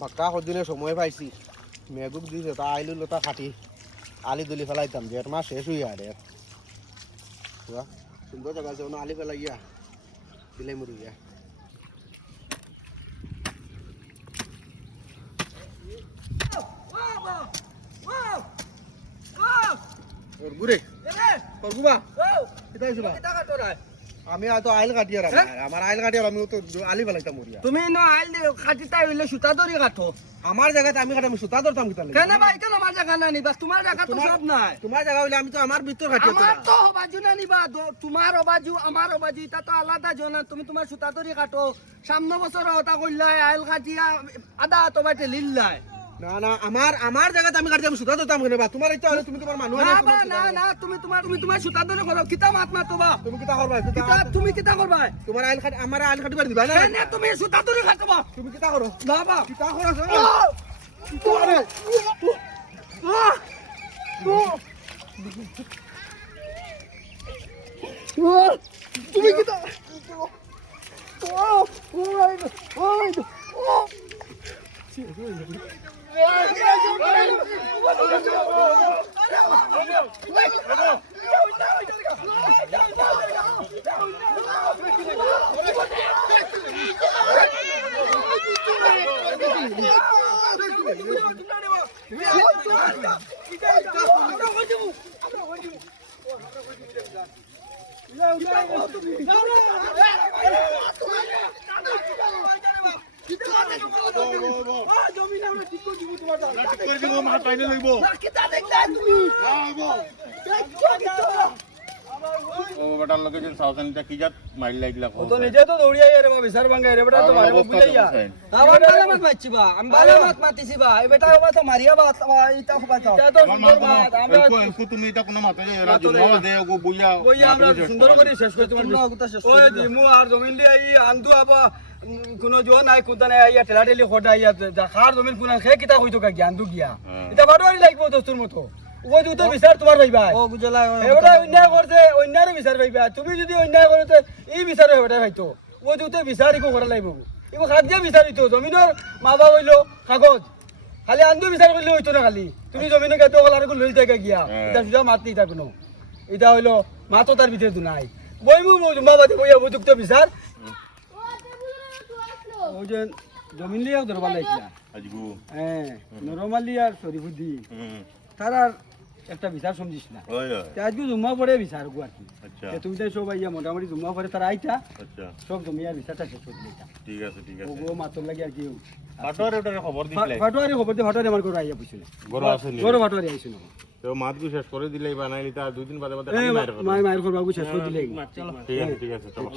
বাক্কা কদিনে সময় পাইছি মেঘুক দিছে তা আইলু লতা কাটি আলি দুলি ফেলাইতাম যে মাস শেষ হইয়া আরে সুন্দর জায়গা আছে আলি ফেলাইয়া দিলে মরি গিয়া ঘুরে আমি তো আইল কাটি আর আমার আইল কাটি আর আমি তো আলি ফেলাইতাম মরিয়া তুমি নো আইল কাটিতা হইলে সুতা ধরি কাটো আমার জায়গাতে আমি কাটাম সুতা ধরতাম কিতা লাগে কেন ভাই কেন আমার জায়গা না নিবা তোমার জায়গা তো সব নাই তোমার জায়গা হইলে আমি তো আমার ভিতর কাটি আমার তো বাজু না নিবা তোমার বাজু আমার বাজু এটা তো আলাদা জন তুমি তোমার সুতা ধরি কাটো সামনে বছর ওটা কইলাই আইল কাটিয়া আদা তো বাইতে লিল্লাই না না আমার জায়গাতে আমি কাটি আমি সুতা ধরতাম কেন বা তোমার ইচ্ছা হলে তুমি তোমার মানুষ না না তুমি তোমার সুতা ধরে করো কিতা মাত মাতবা তুমি কিতা করবা তুমি কিতা করবা তোমার আইল কাটি আমার আইল কাটি দিবা না না তুমি সুতা ধরে কাটবা তুমি কিতা করো না বা কিতা করো তুমি কিতা কোনো জোয়া নাই কোনটা নাই আইয়া ঠেলা ঠেলি খটা আইয়া খার জমিন কোন খে কিতা কইতো কাকি আন্দু গিয়া এটা বাড়ি লাগবো দোস্তুর মতো ও তো বিচার তোমার ভাইবা ও গুজলা এবারে অন্যায় করতে অন্যায়ের বিচার ভাইবা তুমি যদি অন্যায় করতে এই বিচার হইবা ভাইতো ও তো বিচার ইকো করা লাগবো ইকো খাদ দিয়া বিচারিতো জমিনের মা বাবা হইলো কাগজ খালি আন্দু বিচার করলে হইতো না খালি তুমি জমিনে গাইতো কলার কো লই থাকা গিয়া এটা সুজা মাত নিতা কোনো এটা হইলো মাতো তার ভিতরে তো নাই বইমু বাবাতে বইয়া উপযুক্ত বিচার ও যে জমিন লিয়া দরবার লাইছিলা আজগু হ্যাঁ নরমালি আর শরীফুদ্দি তার আর একটা বিচার সমঝিস না আজকে জুম্মা পড়ে বিচার গো আর কি আচ্ছা তুমি তাই সব আইয়া মোটামুটি জুম্মা পড়ে তার আইতা আচ্ছা সব জমি আর বিচারটা শেষ করে দিতা ঠিক আছে ও মাতর লাগি আর কি ফাটোয়ারে খবর দিলে ফাটোয়ারে আমার ঘর আইয়া বুঝছিল ঘর ফাটোয়ারে আইছিল তো মাতগু শেষ করে দিলেই বানাইলি তার দুই দিন বাদে বাদে মায়ের ঘর বাবু শেষ করে দিলেই ঠিক আছে চলো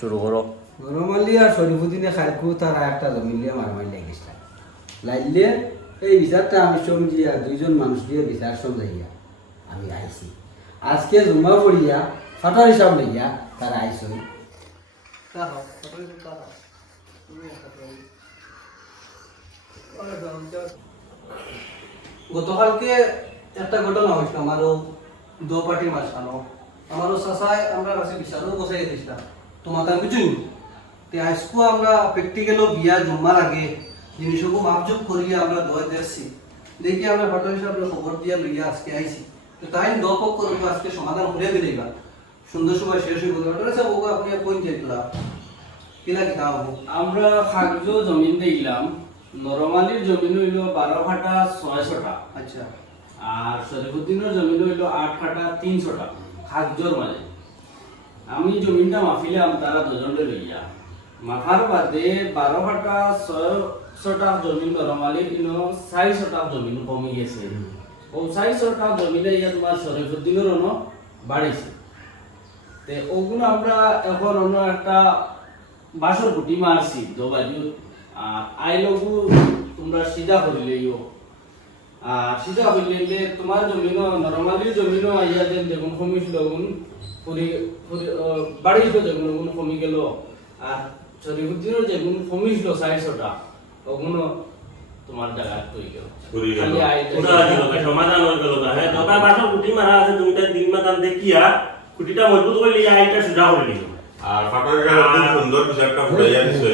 শুরু করো নরমালি আর শরীফুদ্দিনে খারকু তারা একটা জমি লিয়ে মারামারি লাগিছিল লাইলে এই বিচারটা আমি সমঝিয়া দুইজন মানুষ দিয়ে বিচার সমঝাইয়া আমি আইছি আজকে জমা পড়িয়া ফাটার হিসাব লইয়া তারা আইসই গতকালকে একটা ঘটনা হয়েছিল আমারও দো পার্টির মাঝখানো আমারও চাচায় আমরা কাছে বিচারও বসাই দিয়েছিলাম তোমার তার বুঝুন তে আজকেও আমরা প্র্যাকটিক্যালও বিয়া জমার আগে জিনিসগুলো মাপজুপ করিয়া আমরা দোয়া দেখছি দেখি আমরা ফটো হিসাবে খবর দিয়া লইয়া আজকে আইছি তো তাই দপক করবো আজকে সমাধান করে দিলেই বা সুন্দর সময় শেষ হয়ে গেল ওটা বাবু আপনি কোন যেতলা কিলা কি খাওয়াবো আমরা কাগজ জমিন দেখলাম নরমালির জমিন হইল 12 কাঠা 600টা আচ্ছা আর শরীফুদ্দিনের জমিন হইল 8 কাঠা 300টা কাগজর মাঝে আমি জমিনটা মাফিলাম তারা দুজনে লইয়া মাথার বাদে 12 কাঠা 600টা জমিন নরমালির ইনো 400টা জমিন কমে গেছে ও 400টা জমিনে ইয়া তোমার শরীফুদ্দিনের অন্য বাড়িছে তে ওগুলো আমরা এখন অন্য একটা বাসর গুটি মারছি দোবাজু আর আইলগু তোমরা সিধা করিলেইও আর সিধা করিলে তোমার জমিন নরমালির জমিন আইয়া দেন যেমন কমিছিল গুণ বাড়িছিল যেমন গুণ কমি গেল আর শরীফুদ্দিনের যেমন কমিছিল 400টা ওগুলো তোমার জায়গায় হয়ে গেল সমাধান হয়ে গেল হ্যাঁ বাসর গুটি মারা আছে তুমি তার দিন মাতান দেখিয়া খুঁটিটা মজবুত করে লিয়া আইটা সুজা করে লিও আর ফাটার গেলে খুব সুন্দর কিছু একটা ফুটাইয়া দিছে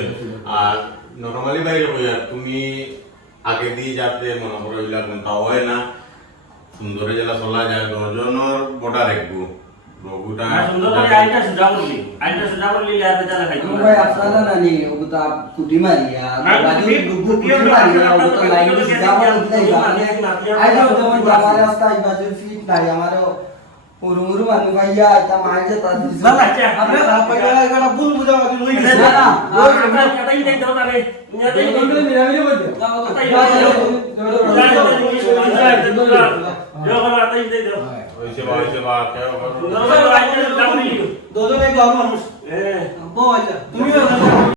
আর নরমালি বাইরে কইয়া তুমি আগে দিয়ে যাতে মনে করো এগুলা কোনটা হয় না সুন্দরে জেলা চলা যায় দশজনের বটা রাখবো রঘুটা সুন্দর করে আইটা সুজা করে লিও আইটা সুজা করে লিলে আর বেটা খাইতো ভাই আপনারা নানি ওটা কুটি মারিয়া বাকি ডুবু কুটি মারিয়া ওটা লাইন যাওয়া দিলাই আই যাও যেমন যাওয়ার রাস্তা এই বাজে ফিট নাই আমারও উরুমুরু মানু ভাইয়া এটা মার যে তা দিছ না আচ্ছা আমরা খারাপ পাইলা এটা ভুল বুঝাওয়া দিল হই গেছে না না ওই আমরা কতই দেই দাও তারে নিয়াতেই দেই দাও নিরামিলি বল দিও যাও তো হইছে বা কেউ দুজনে গো মানুষ হ্যাঁ বউ আইলা তুমিও